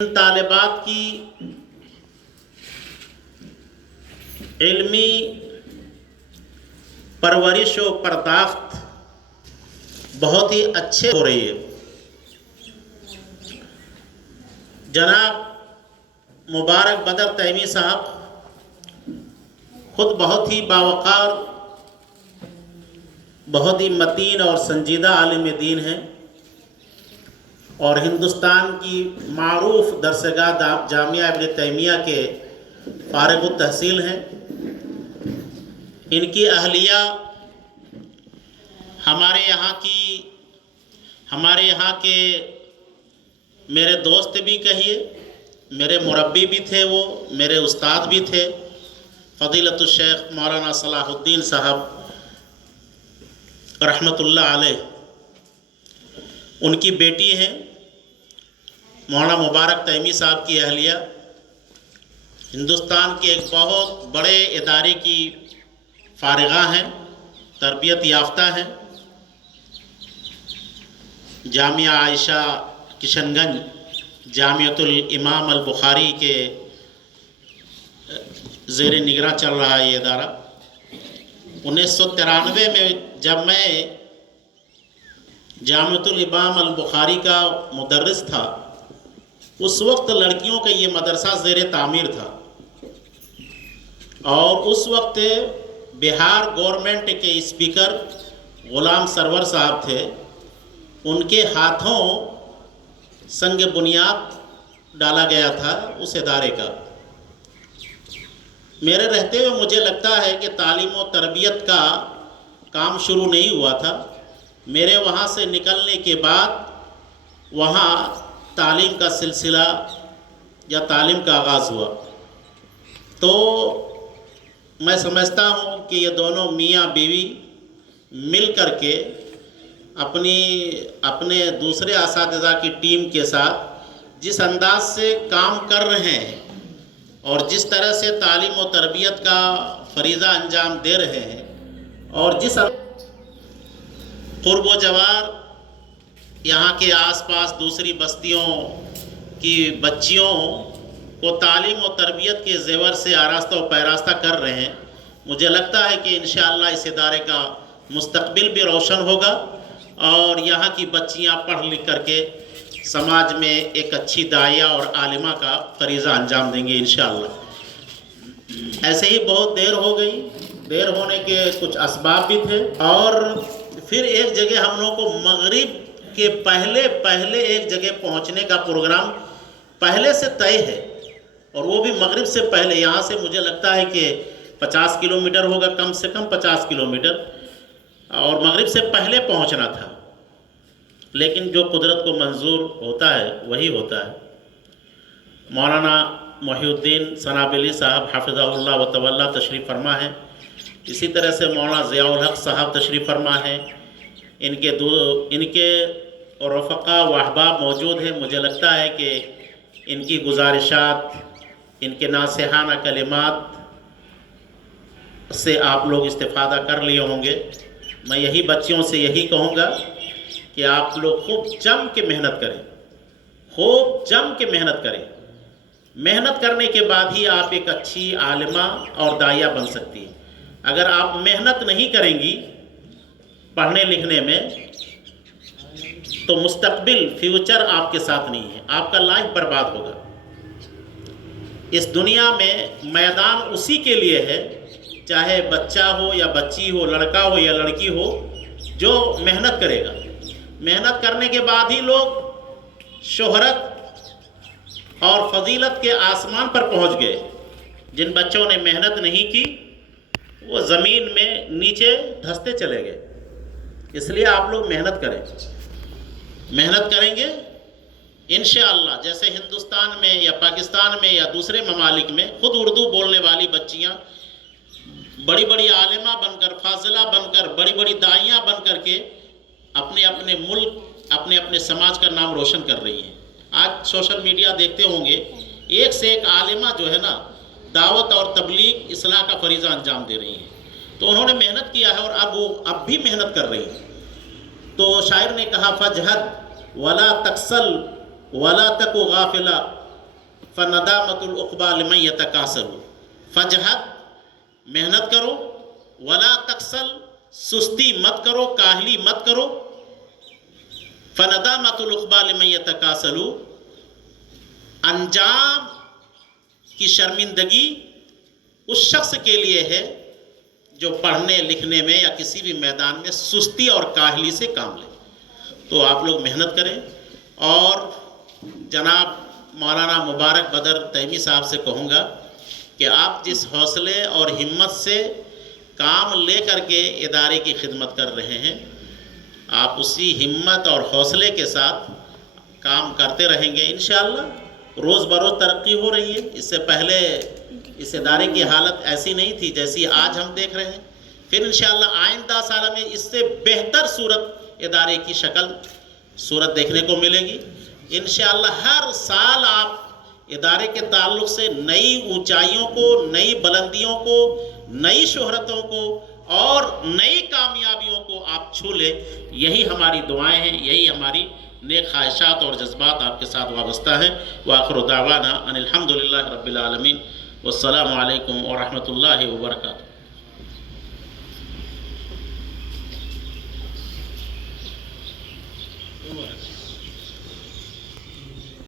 طالبات کی علمی پرورش و پرداخت بہت ہی اچھے ہو رہی ہے۔ جناب مبارک بدر تیمی صاحب خود بہت ہی باوقار، بہت ہی متین اور سنجیدہ عالم دین ہیں، اور ہندوستان کی معروف درسگاہ جامعہ ابن تیمیہ کے فارغ التحصیل ہیں۔ ان کی اہلیہ ہمارے یہاں کے میرے دوست بھی کہیے، میرے مربی بھی تھے، وہ میرے استاد بھی تھے، فضیلت الشیخ مولانا صلاح الدین صاحب رحمۃ اللہ علیہ۔ ان کی بیٹی ہیں مولانا مبارک تیمی صاحب کی اہلیہ، ہندوستان کے ایک بہت بڑے ادارے کی فارغہ ہیں، تربیت یافتہ ہیں، جامعہ عائشہ کشن گنج جامعۃ الامام البخاری کے زیر نگراں چل رہا ہے یہ ادارہ۔ 1993 میں جب میں جامعۃ الامام البخاری کا مدرس تھا، اس وقت لڑکیوں کا یہ مدرسہ زیر تعمیر تھا، اور اس وقت بہار گورنمنٹ کے اسپیکر غلام سرور صاحب تھے۔ ان کے ہاتھوں سنگ بنیاد ڈالا گیا تھا اس ادارے کا۔ میرے رہتے ہوئے مجھے لگتا ہے کہ تعلیم و تربیت کا کام شروع نہیں ہوا تھا۔ میرے وہاں سے نکلنے کے بعد وہاں تعلیم کا سلسلہ یا تعلیم کا آغاز ہوا۔ تو میں سمجھتا ہوں کہ یہ دونوں میاں بیوی مل کر کے اپنے دوسرے اساتذہ کی ٹیم کے ساتھ جس انداز سے کام کر رہے ہیں اور جس طرح سے تعلیم و تربیت کا فریضہ انجام دے رہے ہیں، اور جس قرب و جوار یہاں کے آس پاس دوسری بستیوں کی بچیوں کو تعلیم و تربیت کے زیور سے آراستہ و پیراستہ کر رہے ہیں، مجھے لگتا ہے کہ انشاءاللہ اس ادارے کا مستقبل بھی روشن ہوگا، اور یہاں کی بچیاں پڑھ لکھ کر کے سماج میں ایک اچھی داعیہ اور عالمہ کا فریضہ انجام دیں گے انشاءاللہ۔ ایسے ہی بہت دیر ہو گئی، دیر ہونے کے کچھ اسباب بھی تھے، اور پھر ایک جگہ ہم لوگوں کو مغرب کے پہلے ایک جگہ پہنچنے کا پروگرام پہلے سے طے ہے، اور وہ بھی مغرب سے پہلے۔ یہاں سے مجھے لگتا ہے کہ 50 کلومیٹر ہوگا، کم سے کم 50 کلومیٹر، اور مغرب سے پہلے پہنچنا تھا، لیکن جو قدرت کو منظور ہوتا ہے وہی ہوتا ہے۔ مولانا محی الدین سنابلی صاحب حفظہ اللہ و تولیٰ تشریف فرما ہے، اسی طرح سے مولانا ضیاء الحق صاحب تشریف فرما ہے، ان کے رفقا و احباب موجود ہیں۔ مجھے لگتا ہے کہ ان کی گزارشات، ان کے ناصحانہ کلمات سے آپ لوگ استفادہ کر لیے ہوں گے۔ میں یہی بچیوں سے یہی کہوں گا کہ آپ لوگ خوب جم کے محنت کریں، خوب جم کے محنت کریں۔ محنت کرنے کے بعد ہی آپ ایک اچھی عالمہ اور داعیہ بن سکتی ہیں۔ اگر آپ محنت نہیں کریں گی پڑھنے لکھنے میں، تو مستقبل فیوچر آپ کے ساتھ نہیں ہے، آپ کا لائف برباد ہوگا۔ اس دنیا میں میدان اسی کے لیے ہے، چاہے بچہ ہو یا بچی ہو، لڑکا ہو یا لڑکی ہو، جو محنت کرے گا۔ محنت کرنے کے بعد ہی لوگ شہرت اور فضیلت کے آسمان پر پہنچ گئے۔ جن بچوں نے محنت نہیں کی وہ زمین میں نیچے دھستے چلے گئے۔ اس لیے آپ لوگ محنت کریں، محنت کریں گے انشاءاللہ۔ جیسے ہندوستان میں یا پاکستان میں یا دوسرے ممالک میں خود اردو بولنے والی بچیاں بڑی بڑی عالمہ بن کر، فاضلہ بن کر، بڑی بڑی داعیاں بن کر کے اپنے ملک، اپنے سماج کا نام روشن کر رہی ہیں۔ آج سوشل میڈیا دیکھتے ہوں گے، ایک سے ایک عالمہ جو ہے نا دعوت اور تبلیغ اصلاح کا فریضہ انجام دے رہی ہیں۔ تو انہوں نے محنت کیا ہے، اور اب بھی محنت کر رہی ہیں۔ تو شاعر نے کہا فجہد ولا تکسل ولا تک غافلا فندامۃ العقبیٰ لمن یتکاسل، فجہد محنت کرو، ولا تکسل سستی مت کرو، کاہلی مت کرو، فندامۃ العقبیٰ لمن یتکاسل انجام کی شرمندگی اس شخص کے لیے ہے جو پڑھنے لکھنے میں یا کسی بھی میدان میں سستی اور کاہلی سے کام لے۔ تو آپ لوگ محنت کریں، اور جناب مولانا مبارک بدر تیمی صاحب سے کہوں گا کہ آپ جس حوصلے اور ہمت سے کام لے کر کے ادارے کی خدمت کر رہے ہیں، آپ اسی ہمت اور حوصلے کے ساتھ کام کرتے رہیں گے انشاءاللہ۔ روز بروز ترقی ہو رہی ہے، اس سے پہلے اس ادارے کی حالت ایسی نہیں تھی جیسی آج ہم دیکھ رہے ہیں۔ پھر انشاءاللہ آئندہ سال میں اس سے بہتر صورت ادارے کی صورت دیکھنے کو ملے گی انشاءاللہ۔ ہر سال آپ ادارے کے تعلق سے نئی اونچائیوں کو، نئی بلندیوں کو، نئی شہرتوں کو اور نئی کامیابیوں کو آپ چھو لیں، یہی ہماری دعائیں ہیں، یہی ہماری نیک خواہشات اور جذبات آپ کے ساتھ وابستہ ہیں۔ وآخر دعوانا ان الحمدللہ رب العالمین، والسلام علیکم ورحمۃ اللہ وبرکاتہ۔